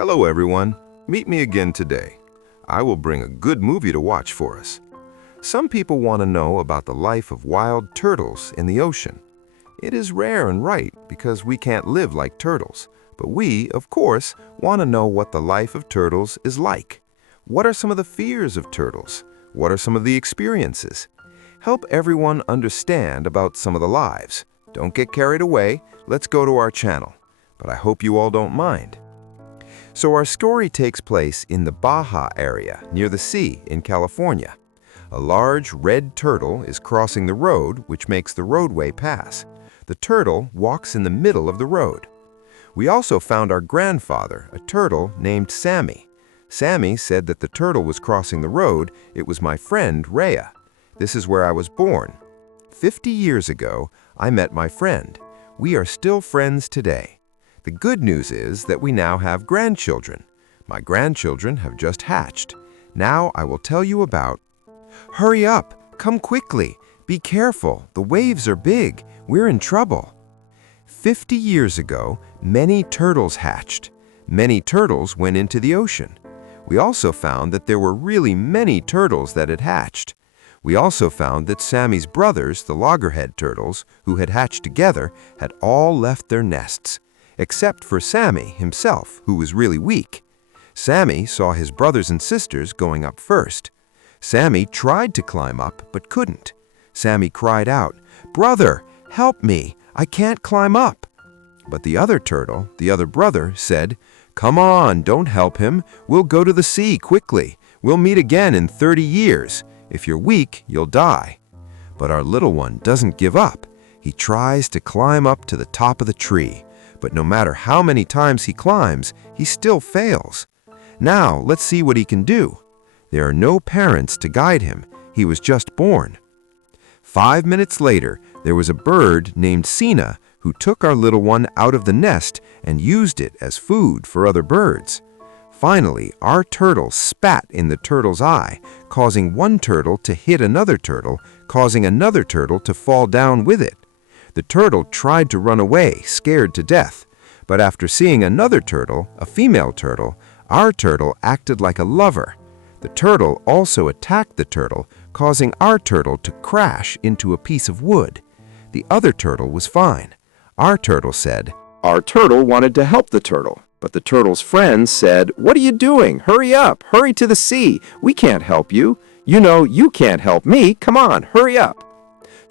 Hello everyone, meet me again today. I will bring a good movie to watch for us. Some people want to know about the life of wild turtles in the ocean. It is rare and right because we can't live like turtles, but we, of course, want to know what the life of turtles is like. What are some of the fears of turtles? What are some of the experiences? Help everyone understand about some of the lives. Don't get carried away, let's go to our channel. But I hope you all don't mind. So our story takes place in the Baja area, near the sea in California. A large red turtle is crossing the road, which makes the roadway pass. The turtle walks in the middle of the road. We also found our grandfather, a turtle named Sammy. Sammy said that the turtle was crossing the road. It was my friend, Rhea. This is where I was born. 50 years ago, I met my friend. We are still friends today. The good news is that we now have grandchildren. My grandchildren have just hatched. Now I will tell you about... Hurry up! Come quickly! Be careful! The waves are big! We're in trouble! 50 years ago, many turtles hatched. Many turtles went into the ocean. We also found that there were really many turtles that had hatched. We also found that Sammy's brothers, the loggerhead turtles, who had hatched together, had all left their nests. Except for Sammy himself, who was really weak. Sammy saw his brothers and sisters going up first. Sammy tried to climb up, but couldn't. Sammy cried out, "Brother, help me! I can't climb up!" But the other turtle, the other brother, said, "Come on, don't help him. We'll go to the sea quickly. We'll meet again in 30 years. If you're weak, you'll die." But our little one doesn't give up. He tries to climb up to the top of the tree. But no matter how many times he climbs, he still fails. Now, let's see what he can do. There are no parents to guide him. He was just born. 5 minutes later, there was a bird named Sina who took our little one out of the nest and used it as food for other birds. Finally, our turtle spat in the turtle's eye, causing one turtle to hit another turtle, causing another turtle to fall down with it. The turtle tried to run away, scared to death. But after seeing another turtle, a female turtle, our turtle acted like a lover. The turtle also attacked the turtle, causing our turtle to crash into a piece of wood. The other turtle was fine. Our turtle said, Our turtle wanted to help the turtle, but the turtle's friends said, "What are you doing? Hurry up! Hurry to the sea! We can't help you. You know you can't help me. Come on, hurry up!"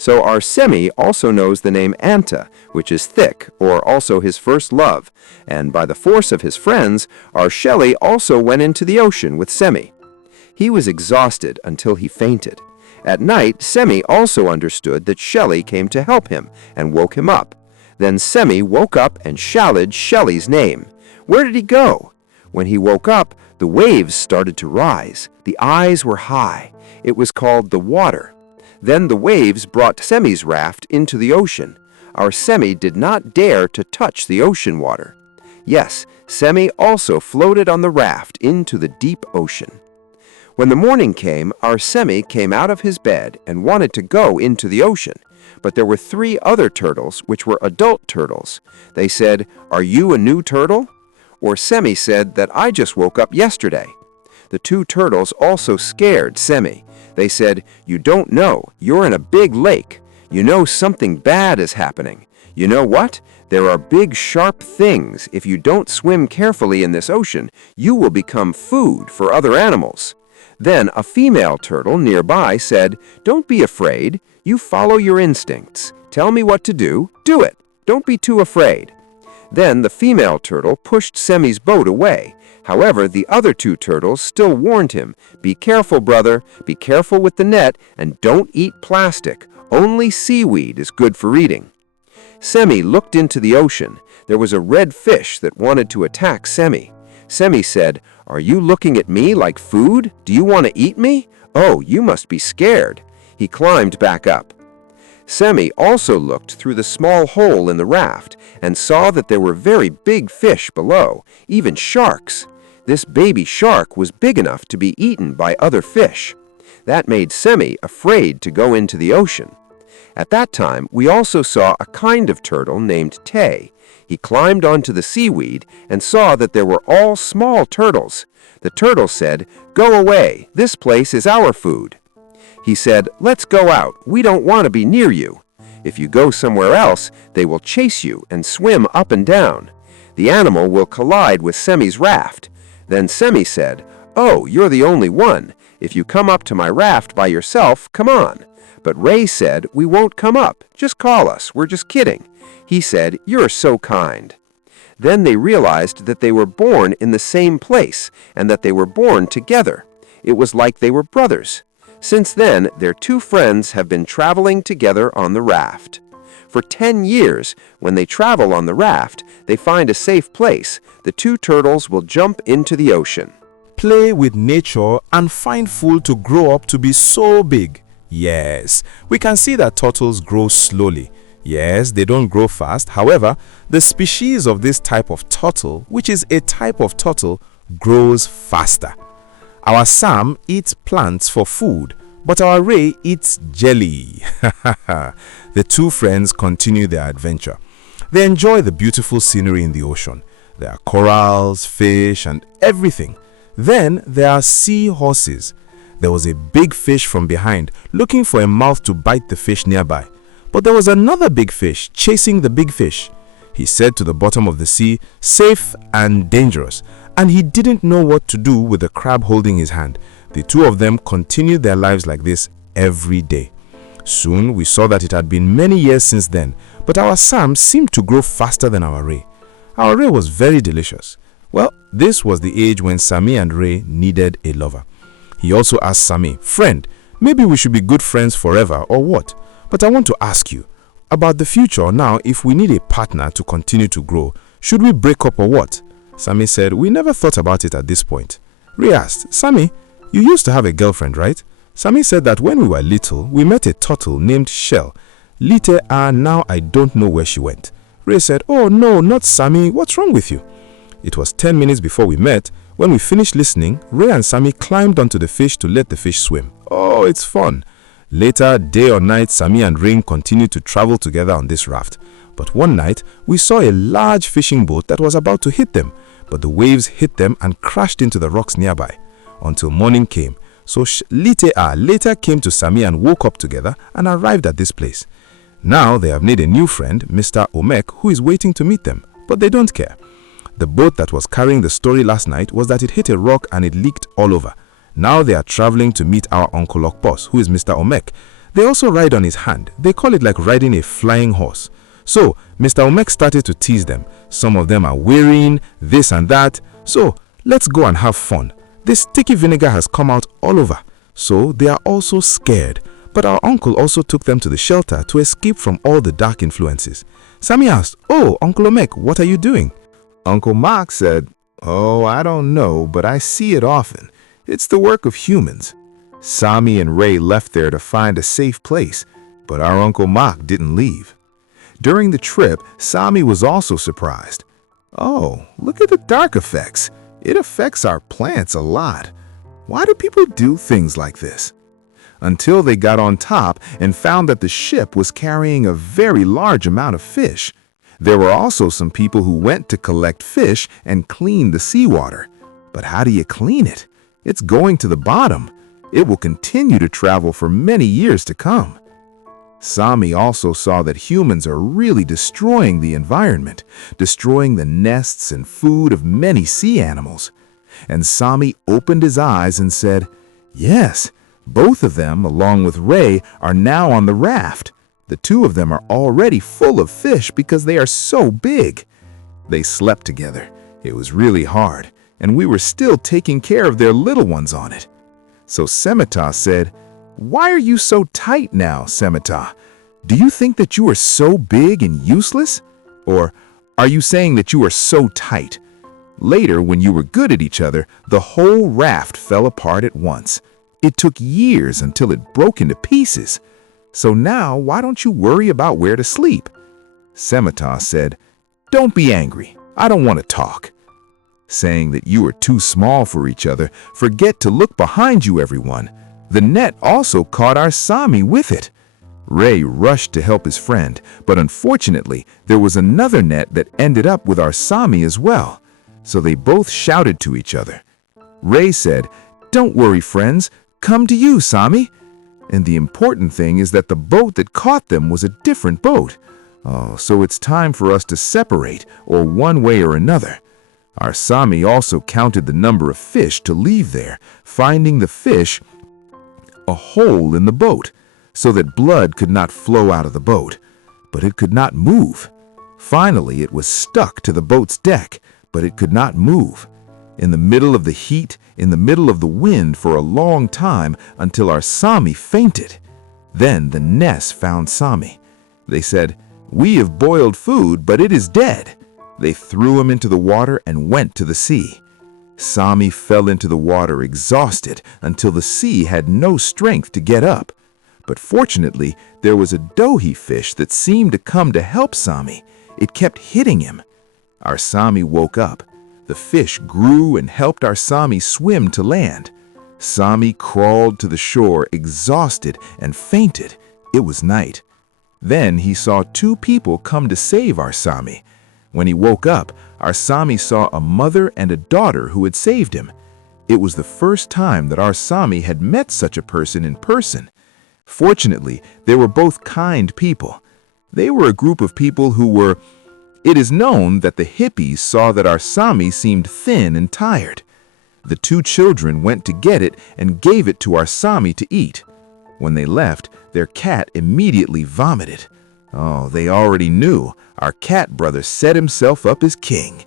So our Sammy also knows the name Anta, which is thick, or also his first love, and by the force of his friends, our Shelley also went into the ocean with Sammy. He was exhausted until he fainted. At night, Sammy also understood that Shelley came to help him and woke him up. Then Sammy woke up and shouted Shelley's name. Where did he go? When he woke up, the waves started to rise. The eyes were high. It was called the water. Then the waves brought Sammy's raft into the ocean. Our Sammy did not dare to touch the ocean water. Yes, Sammy also floated on the raft into the deep ocean. When the morning came, our Sammy came out of his bed and wanted to go into the ocean. But there were 3 other turtles, which were adult turtles. They said, "Are you a new turtle?" Or Sammy said that I just woke up yesterday. The 2 turtles also scared Sammy. They said, "You don't know. You're in a big lake. You know something bad is happening. You know what? There are big sharp things. If you don't swim carefully in this ocean, you will become food for other animals." Then a female turtle nearby said, "Don't be afraid. You follow your instincts. Tell me what to do. Do it. Don't be too afraid." Then the female turtle pushed Sammy's boat away. However, the other 2 turtles still warned him, "Be careful, brother. Be careful with the net, and don't eat plastic. Only seaweed is good for eating." Sammy looked into the ocean. There was a red fish that wanted to attack Sammy. Sammy said, "Are you looking at me like food? Do you want to eat me? Oh, you must be scared." He climbed back up. Sammy also looked through the small hole in the raft and saw that there were very big fish below, even sharks. This baby shark was big enough to be eaten by other fish. That made Sammy afraid to go into the ocean. At that time, we also saw a kind of turtle named Tay. He climbed onto the seaweed and saw that there were all small turtles. The turtle said, "Go away, this place is our food." He said, "Let's go out, we don't want to be near you. If you go somewhere else, they will chase you and swim up and down. The animal will collide with Sammy's raft." Then Sammy said, "Oh, you're the only one. If you come up to my raft by yourself, come on." But Ray said, "We won't come up. Just call us. We're just kidding." He said, "You're so kind." Then they realized that they were born in the same place and that they were born together. It was like they were brothers. Since then, their two friends have been traveling together on the raft. For 10 years, when they travel on the raft, they find a safe place. The two turtles will jump into the ocean. Play with nature and find food to grow up to be so big. Yes, we can see that turtles grow slowly. Yes, they don't grow fast. However, the species of this type of turtle, which is a type of turtle, grows faster. Our Sam eats plants for food, but our Ray eats jelly. The two friends continue their adventure. They enjoy the beautiful scenery in the ocean. There are corals, fish, and everything. Then there are seahorses. There was a big fish from behind, looking for a mouth to bite the fish nearby. But there was another big fish chasing the big fish. He said to the bottom of the sea, "Safe and dangerous," and he didn't know what to do with the crab holding his hand. The two of them continued their lives like this every day. Soon we saw that it had been many years since then, but our Sam seemed to grow faster than our Ray. Our Ray was very delicious. Well, this was the age when Sammy and Ray needed a lover. He also asked Sammy, "Friend, maybe we should be good friends forever or what? But I want to ask you about the future now. If we need a partner to continue to grow, should we break up or what?" Sammy said, "We never thought about it at this point." Ray asked, "Sammy, you used to have a girlfriend, right?" Sammy said that when we were little, we met a turtle named Shell. Later, now I don't know where she went. Ray said, "Oh no, not Sammy, what's wrong with you?" It was 10 minutes before we met. When we finished listening, Ray and Sammy climbed onto the fish to let the fish swim. Oh, it's fun. Later, day or night, Sammy and Ray continued to travel together on this raft. But one night, we saw a large fishing boat that was about to hit them, but the waves hit them and crashed into the rocks nearby. Until morning came. So later came to Sammy and woke up together and arrived at this place. Now they have made a new friend, Mr. Omek, who is waiting to meet them, but they don't care. The boat that was carrying the story last night was that it hit a rock and it leaked all over. Now they are traveling to meet our Uncle Okpos, who is Mr. Omek. They also ride on his hand. They call it like riding a flying horse. So Mr. Omek started to tease them. Some of them are wearing this and that. So let's go and have fun. This sticky vinegar has come out all over. So they are also scared. But our uncle also took them to the shelter to escape from all the dark influences. Sammy asked, "Oh, Uncle Omek, what are you doing?" Uncle Mock said, "Oh, I don't know, but I see it often. It's the work of humans." Sammy and Ray left there to find a safe place, but our Uncle Mock didn't leave. During the trip, Sammy was also surprised. "Oh, look at the dark effects. It affects our plants a lot. Why do people do things like this?" Until they got on top and found that the ship was carrying a very large amount of fish. There were also some people who went to collect fish and clean the seawater. But how do you clean it? It's going to the bottom. It will continue to travel for many years to come. Sammy also saw that humans are really destroying the environment, destroying the nests and food of many sea animals. And Sammy opened his eyes and said, "Yes, both of them, along with Ray, are now on the raft. The two of them are already full of fish because they are so big." They slept together. It was really hard, and we were still taking care of their little ones on it. So Semitah said, "Why are you so tight now, Semitah? Do you think that you are so big and useless? Or are you saying that you are so tight?" Later, when you were good at each other, the whole raft fell apart at once. It took years until it broke into pieces. So now, why don't you worry about where to sleep?" Semitah said, "Don't be angry. I don't want to talk." Saying that you are too small for each other, forget to look behind you, everyone. The net also caught our Sammy with it. Ray rushed to help his friend, but unfortunately, there was another net that ended up with our Sammy as well. So they both shouted to each other. Ray said, "Don't worry, friends. Come to you, Sammy." And the important thing is that the boat that caught them was a different boat. Oh, so it's time for us to separate, or one way or another. Our Sammy also counted the number of fish to leave there, finding the fish a hole in the boat, so that blood could not flow out of the boat, but it could not move. Finally, it was stuck to the boat's deck, but it could not move. In the middle of the heat, in the middle of the wind for a long time until our Sammy fainted. Then the Ness found Sammy. They said, "We have boiled food, but it is dead." They threw him into the water and went to the sea. Sammy fell into the water exhausted until the sea had no strength to get up. But fortunately, there was a dohi fish that seemed to come to help Sammy. It kept hitting him. Our Sammy woke up. The fish grew and helped our Sammy swim to land. Sammy crawled to the shore exhausted and fainted. It was night. Then he saw two people come to save our Sammy. When he woke up, our Sammy saw a mother and a daughter who had saved him. It was the first time that our Sammy had met such a person in person. Fortunately, they were both kind people. They were a group of people who were... It is known that the hippies saw that our Sammy seemed thin and tired. The two children went to get it and gave it to our Sammy to eat. When they left, their cat immediately vomited. Oh, they already knew. Our cat brother set himself up as king.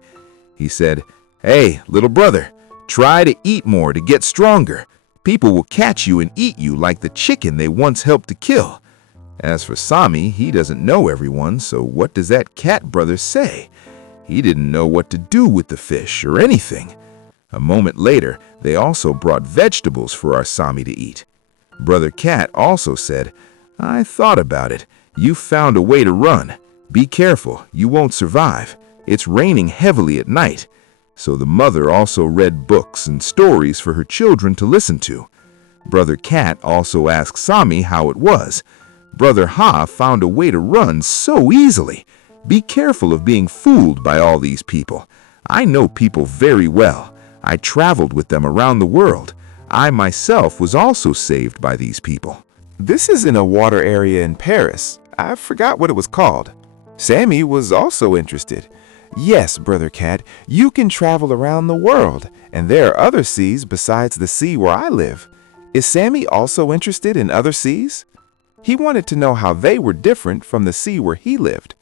He said, "Hey, little brother, try to eat more to get stronger. People will catch you and eat you like the chicken they once helped to kill." As for Sammy, he doesn't know everyone, so what does that cat brother say? He didn't know what to do with the fish or anything. A moment later, they also brought vegetables for our Sammy to eat. Brother Cat also said, "I thought about it. You found a way to run. Be careful, you won't survive. It's raining heavily at night." So the mother also read books and stories for her children to listen to. Brother Cat also asked Sammy how it was. Brother Ha found a way to run so easily. Be careful of being fooled by all these people. I know people very well. I traveled with them around the world. I myself was also saved by these people. This is in a water area in Paris. I forgot what it was called. Sammy was also interested. Yes, Brother Cat, you can travel around the world, and there are other seas besides the sea where I live. Is Sammy also interested in other seas? He wanted to know how they were different from the sea where he lived.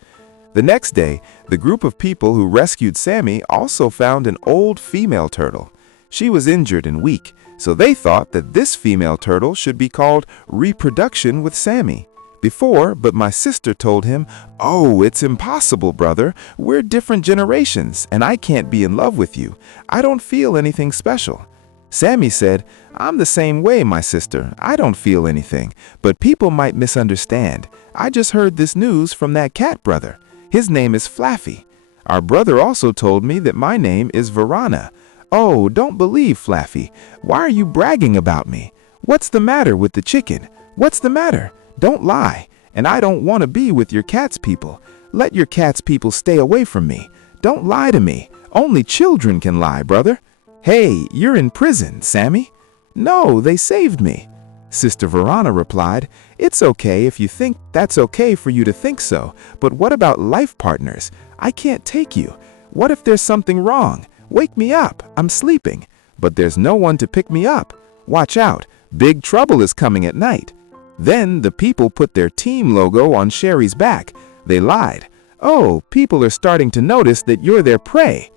The next day, the group of people who rescued Sammy also found an old female turtle. She was injured and weak, so they thought that this female turtle should be called Reproduction with Sammy. But my sister told him, "Oh, it's impossible, brother. We're different generations, and I can't be in love with you. I don't feel anything special." Sammy said, "I'm the same way, my sister. I don't feel anything, but people might misunderstand. I just heard this news from that cat brother. His name is Flaffy. Our brother also told me that my name is Varana. Oh, don't believe Flaffy. Why are you bragging about me? What's the matter with the chicken? What's the matter? Don't lie. And I don't want to be with your cat's people. Let your cat's people stay away from me. Don't lie to me. Only children can lie, brother. Hey, you're in prison, Sammy." "No, they saved me." Sister Varana replied, "It's okay if you think that's okay for you to think so, but what about life partners? I can't take you. What if there's something wrong? Wake me up. I'm sleeping. But there's no one to pick me up. Watch out. Big trouble is coming at night." Then the people put their team logo on Sherry's back. They lied. "Oh, people are starting to notice that you're their prey."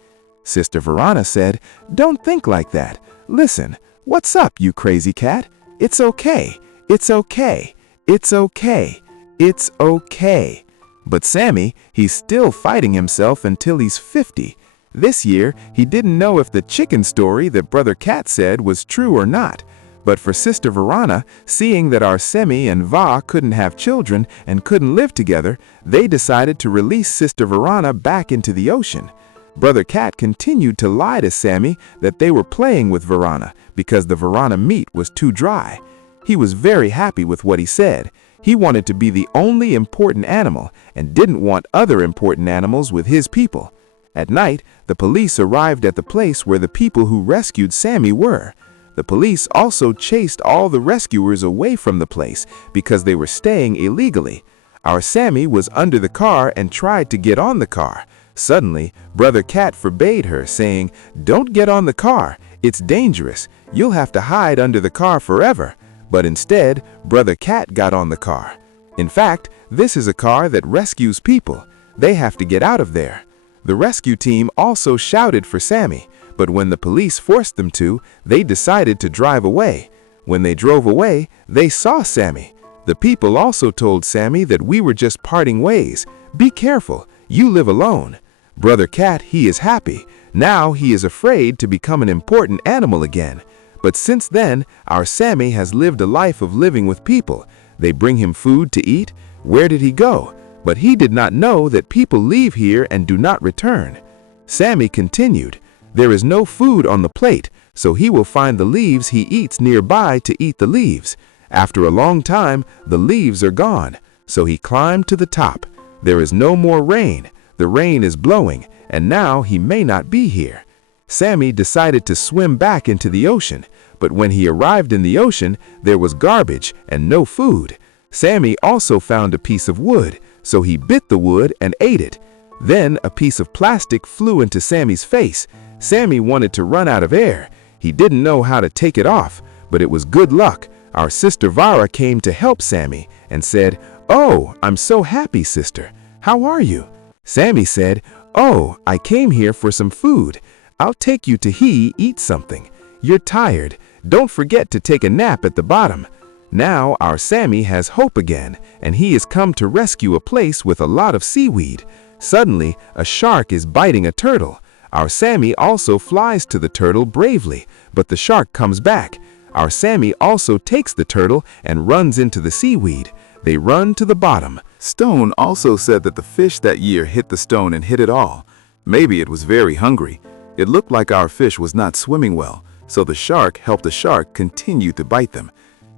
Sister Varana said, "Don't think like that. Listen, what's up, you crazy cat? It's okay. It's okay. It's okay. It's okay." But Sammy, he's still fighting himself until he's 50. This year, he didn't know if the chicken story that Brother Cat said was true or not. But for Sister Varana, seeing that our Sammy and Va couldn't have children and couldn't live together, they decided to release Sister Varana back into the ocean. Brother Cat continued to lie to Sammy that they were playing with Varana because the Varana meat was too dry. He was very happy with what he said. He wanted to be the only important animal and didn't want other important animals with his people. At night, the police arrived at the place where the people who rescued Sammy were. The police also chased all the rescuers away from the place because they were staying illegally. Our Sammy was under the car and tried to get on the car. Suddenly, Brother Cat forbade her, saying, "Don't get on the car. It's dangerous. You'll have to hide under the car forever." But instead, Brother Cat got on the car. In fact, this is a car that rescues people. They have to get out of there. The rescue team also shouted for Sammy, but when the police forced them to, they decided to drive away. When they drove away, they saw Sammy. The people also told Sammy that we were just parting ways. Be careful, you live alone. Brother Cat, he is happy. Now he is afraid to become an important animal again. But since then, our Sammy has lived a life of living with people. They bring him food to eat. Where did he go? But he did not know that people leave here and do not return. Sammy continued, "There is no food on the plate, so he will find the leaves he eats nearby to eat the leaves. After a long time, the leaves are gone, so he climbed to the top. There is no more rain. The rain is blowing, and now he may not be here." Sammy decided to swim back into the ocean, but when he arrived in the ocean, there was garbage and no food. Sammy also found a piece of wood, so he bit the wood and ate it. Then a piece of plastic flew into Sammy's face. Sammy wanted to run out of air. He didn't know how to take it off, but it was good luck. Our sister Vara came to help Sammy and said, "Oh, I'm so happy, sister. How are you?" Sammy said, "Oh, I came here for some food. I'll take you to eat something. You're tired. Don't forget to take a nap at the bottom." Now our Sammy has hope again, and he has come to rescue a place with a lot of seaweed. Suddenly, a shark is biting a turtle. Our Sammy also flies to the turtle bravely, but the shark comes back. Our Sammy also takes the turtle and runs into the seaweed. They run to the bottom. Stone also said that the fish that year hit the stone and hit it all. Maybe it was very hungry. It looked like our fish was not swimming well, so the shark helped the shark continue to bite them.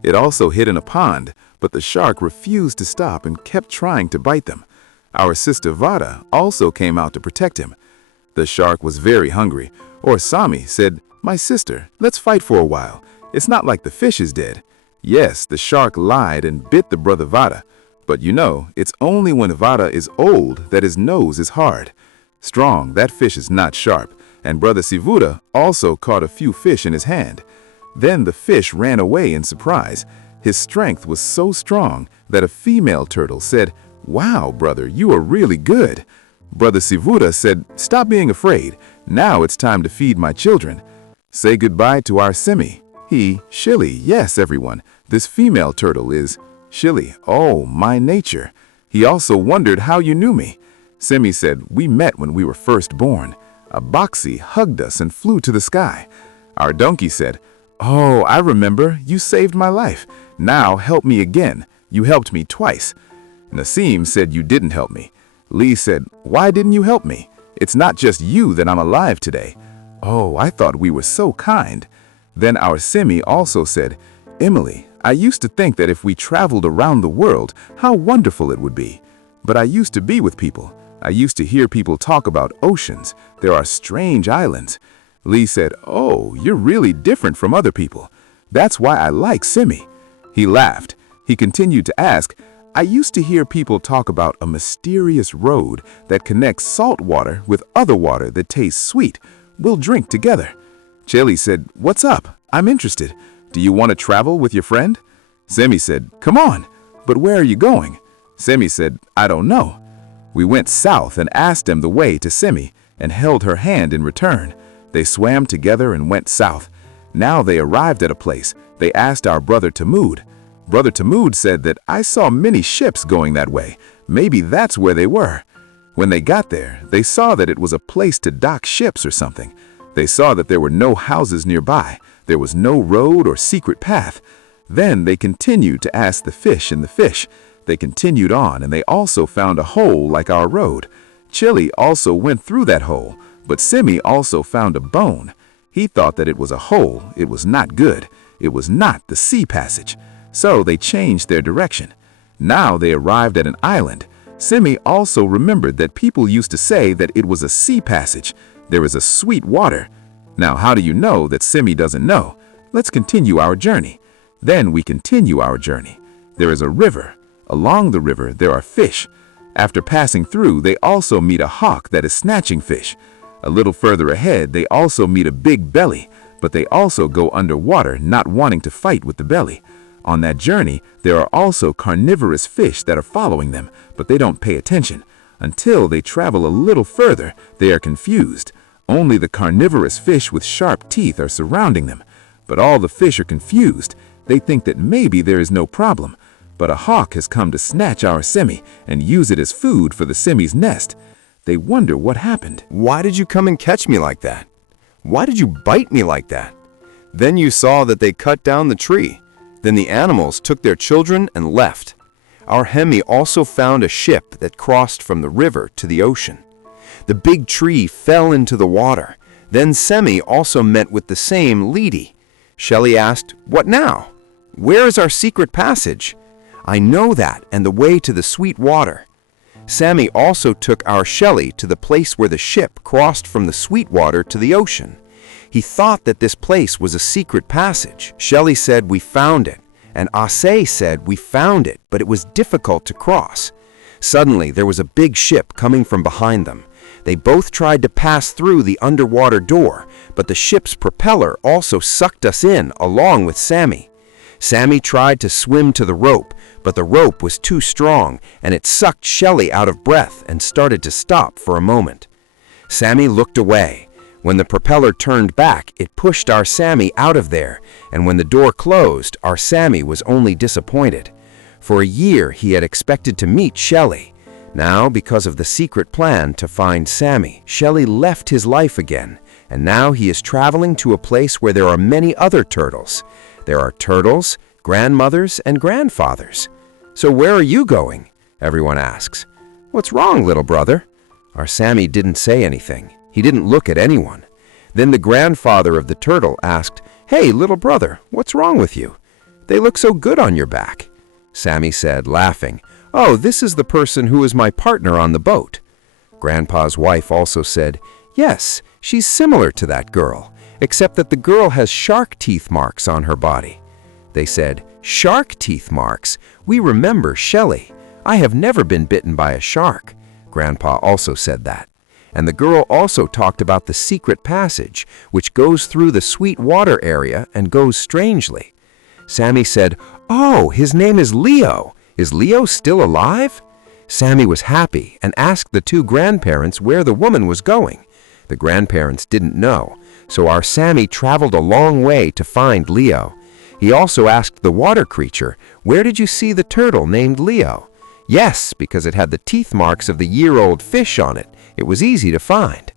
It also hid in a pond, but the shark refused to stop and kept trying to bite them. Our sister Vada also came out to protect him. The shark was very hungry, or Sammy said, "My sister, let's fight for a while. It's not like the fish is dead." Yes, the shark lied and bit the brother Vada, but you know, it's only when Vada is old that his nose is hard. Strong, that fish is not sharp, and brother Sivuda also caught a few fish in his hand. Then the fish ran away in surprise. His strength was so strong that a female turtle said, "Wow, brother, you are really good." Brother Sivuda said, "Stop being afraid. Now it's time to feed my children." Say goodbye to our Sammy. Shilly, yes, everyone. This female turtle is Shilly. Oh, my nature. He also wondered how you knew me. Sammy said, "We met when we were first born. A boxy hugged us and flew to the sky." Our donkey said, "Oh, I remember. You saved my life. Now help me again. You helped me twice." Nassim said, "You didn't help me." Lee said, "Why didn't you help me? It's not just you that I'm alive today." "Oh, I thought we were so kind." Then our Sammy also said, "Emily, I used to think that if we traveled around the world, how wonderful it would be. But I used to be with people. I used to hear people talk about oceans. There are strange islands." Lee said, "Oh, you're really different from other people. That's why I like Sammy." He laughed. He continued to ask, "I used to hear people talk about a mysterious road that connects salt water with other water that tastes sweet. We'll drink together." Chelly said, "What's up? I'm interested. Do you want to travel with your friend?" Sammy said, "Come on." "But where are you going?" Sammy said, "I don't know." We went south and asked him the way to Sammy and held her hand in return. They swam together and went south. Now they arrived at a place. They asked our brother Tamud. Brother Tamud said that I saw many ships going that way. Maybe that's where they were. When they got there, they saw that it was a place to dock ships or something. They saw that there were no houses nearby. There was no road or secret path. Then they continued to ask the fish and the fish. They continued on, and they also found a hole like our road. Chili also went through that hole, but Sammy also found a bone. He thought that it was a hole. It was not good. It was not the sea passage. So they changed their direction. Now they arrived at an island. Sammy also remembered that people used to say that it was a sea passage. There is a sweet water. Now, how do you know that Sammy doesn't know? Let's continue our journey. Then we continue our journey. There is a river. Along the river, there are fish. After passing through, they also meet a hawk that is snatching fish. A little further ahead, they also meet a big belly, but they also go underwater, not wanting to fight with the belly. On that journey, there are also carnivorous fish that are following them, but they don't pay attention. Until they travel a little further, they are confused. Only the carnivorous fish with sharp teeth are surrounding them. But all the fish are confused. They think that maybe there is no problem. But a hawk has come to snatch our Sammy and use it as food for the Sammy's nest. They wonder what happened. Why did you come and catch me like that? Why did you bite me like that? Then you saw that they cut down the tree. Then the animals took their children and left. Our Hemi also found a ship that crossed from the river to the ocean. The big tree fell into the water. Then Sammy also met with the same lady. Shelley asked, "What now? Where is our secret passage? I know that and the way to the sweet water." Sammy also took our Shelley to the place where the ship crossed from the sweet water to the ocean. He thought that this place was a secret passage. Shelley said we found it, and Ase said we found it, but it was difficult to cross. Suddenly, there was a big ship coming from behind them. They both tried to pass through the underwater door, but the ship's propeller also sucked us in along with Sammy. Sammy tried to swim to the rope, but the rope was too strong, and it sucked Shelley out of breath and started to stop for a moment. Sammy looked away. When the propeller turned back, it pushed our Sammy out of there, and when the door closed, our Sammy was only disappointed. For a year, he had expected to meet Shelley. Now, because of the secret plan to find Sammy, Shelley left his life again, and now he is traveling to a place where there are many other turtles. There are turtles, grandmothers, and grandfathers. "So where are you going?" everyone asks. "What's wrong, little brother?" Our Sammy didn't say anything. He didn't look at anyone. Then the grandfather of the turtle asked, "Hey, little brother, what's wrong with you? They look so good on your back." Sammy said, laughing, "Oh, this is the person who is my partner on the boat." Grandpa's wife also said, "Yes, she's similar to that girl, except that the girl has shark teeth marks on her body." They said, "Shark teeth marks? We remember Shelley. I have never been bitten by a shark." Grandpa also said that. And the girl also talked about the secret passage, which goes through the sweet water area and goes strangely. Sammy said, "Oh, his name is Leo. Is Leo still alive?" Sammy was happy and asked the two grandparents where the woman was going. The grandparents didn't know, so our Sammy traveled a long way to find Leo. He also asked the water creature, "Where did you see the turtle named Leo?" Yes, because it had the teeth marks of the year-old fish on it. It was easy to find.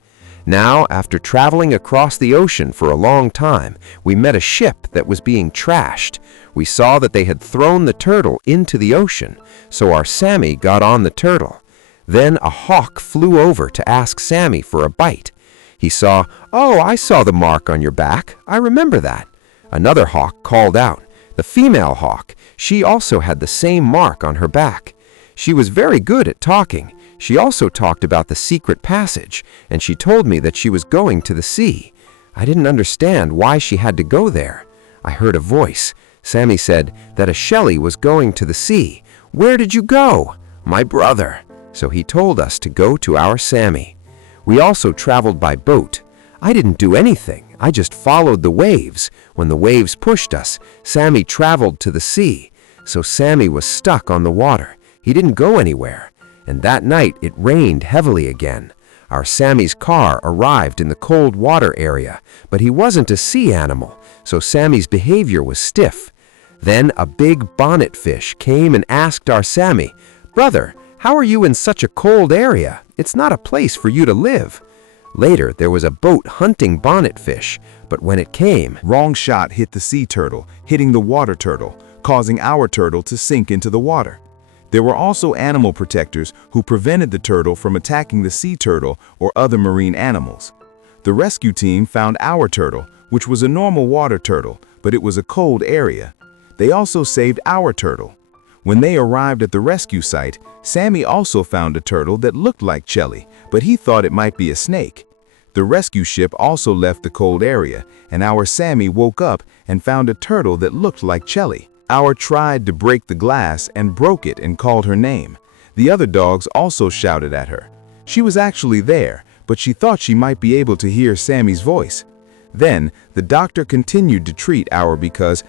Now, after traveling across the ocean for a long time, we met a ship that was being trashed. We saw that they had thrown the turtle into the ocean, so our Sammy got on the turtle. Then a hawk flew over to ask Sammy for a bite. He saw, "Oh, I saw the mark on your back. I remember that." Another hawk called out. The female hawk, she also had the same mark on her back. She was very good at talking. She also talked about the secret passage, and she told me that she was going to the sea. I didn't understand why she had to go there. I heard a voice. Sammy said that a Shelley was going to the sea. "Where did you go?" "My brother." So he told us to go to our Sammy. We also traveled by boat. I didn't do anything. I just followed the waves. When the waves pushed us, Sammy traveled to the sea. So Sammy was stuck on the water. He didn't go anywhere. And that night it rained heavily again. Our Sammy's car arrived in the cold water area, but he wasn't a sea animal, so Sammy's behavior was stiff. Then a big bonnet fish came and asked our Sammy, "Brother, how are you in such a cold area? It's not a place for you to live." Later, there was a boat hunting bonnet fish, but when it came, Wrong shot hit the sea turtle, hitting the water turtle, causing our turtle to sink into the water. There were also animal protectors who prevented the turtle from attacking the sea turtle or other marine animals. The rescue team found our turtle, which was a normal water turtle, but it was a cold area. They also saved our turtle. When they arrived at the rescue site, Sammy also found a turtle that looked like Chelly, but he thought it might be a snake. The rescue ship also left the cold area, and our Sammy woke up and found a turtle that looked like Chelly. Our tried to break the glass and broke it and called her name. The other dogs also shouted at her. She was actually there, but she thought she might be able to hear Sammy's voice. Then, the doctor continued to treat our because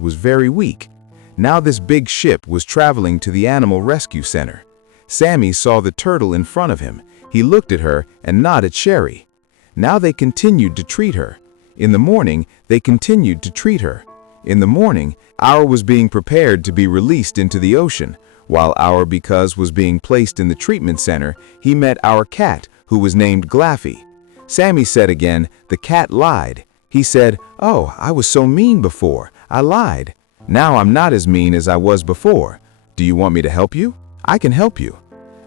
was very weak. Now this big ship was traveling to the animal rescue center. Sammy saw the turtle in front of him. He looked at her and nodded Sherry. Now they continued to treat her. In the morning, they continued to treat her. In the morning, our was being prepared to be released into the ocean. While our because was being placed in the treatment center, he met our cat, who was named Glaffy. Sammy said again, the cat lied. He said, "Oh, I was so mean before. I lied. Now I'm not as mean as I was before. Do you want me to help you? I can help you."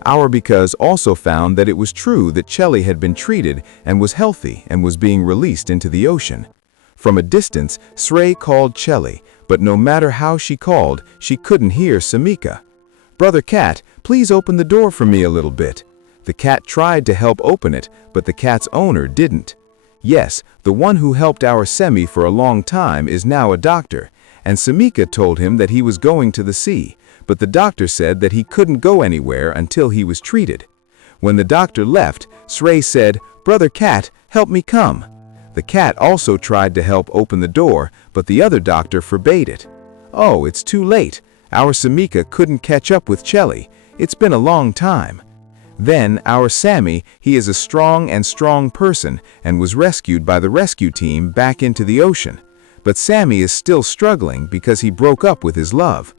Our because also found that it was true that Chelly had been treated and was healthy and was being released into the ocean. From a distance, Srey called Chelly, but no matter how she called, she couldn't hear Samika. "Brother Cat, please open the door for me a little bit." The cat tried to help open it, but the cat's owner didn't. Yes, the one who helped our Sammy for a long time is now a doctor, and Samika told him that he was going to the sea, but the doctor said that he couldn't go anywhere until he was treated. When the doctor left, Srey said, "Brother Cat, help me come." The cat also tried to help open the door, but the other doctor forbade it. "Oh, it's too late. Our Samika couldn't catch up with Chelly. It's been a long time." Then our Sammy, he is a strong person and was rescued by the rescue team back into the ocean. But Sammy is still struggling because he broke up with his love.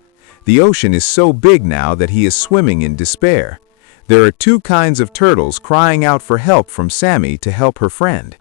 The ocean is so big now that he is swimming in despair. There are two kinds of turtles crying out for help from Sammy to help her friend.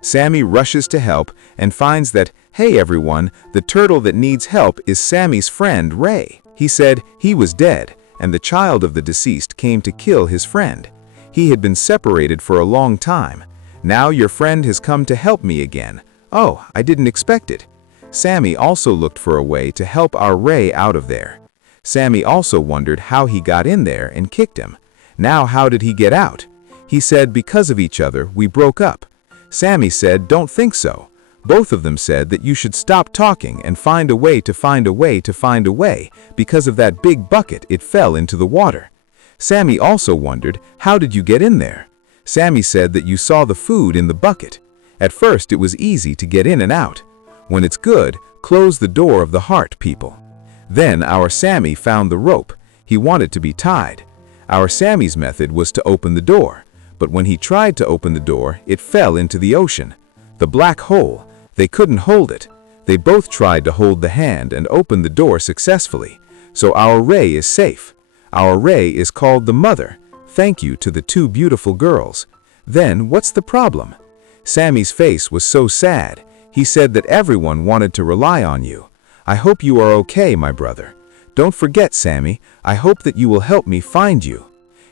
Sammy rushes to help and finds that, "Hey everyone, the turtle that needs help is Sammy's friend Ray." He said he was dead, and the child of the deceased came to kill his friend. He had been separated for a long time. "Now your friend has come to help me again. Oh, I didn't expect it." Sammy also looked for a way to help our Ray out of there. Sammy also wondered how he got in there and kicked him. Now how did he get out? He said because of each other we broke up. Sammy said don't think so. Both of them said that you should stop talking and find a way to find a way to find a way. Because of that big bucket, it fell into the water. Sammy also wondered, how did you get in there? Sammy said that you saw the food in the bucket. At first, it was easy to get in and out. When it's good, close the door of the heart, people. Then our Sammy found the rope. He wanted to be tied. Our Sammy's method was to open the door. But when he tried to open the door, it fell into the ocean. The black hole. They couldn't hold it. They both tried to hold the hand and open the door successfully. So our Ray is safe. Our Ray is called the mother. Thank you to the two beautiful girls. Then what's the problem? Sammy's face was so sad. He said that everyone wanted to rely on you. I hope you are okay, my brother. Don't forget, Sammy, I hope that you will help me find you.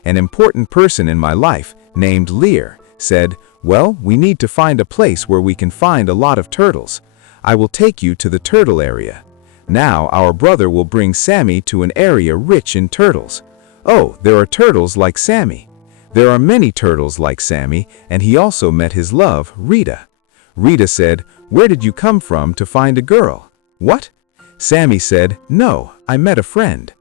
An important person in my life, named Lear, said, well, we need to find a place where we can find a lot of turtles. I will take you to the turtle area. Now our brother will bring Sammy to an area rich in turtles. Oh, there are turtles like Sammy. There are many turtles like Sammy, and he also met his love, Rita. Rita said, where did you come from to find a girl? What? Sammy said, no, I met a friend.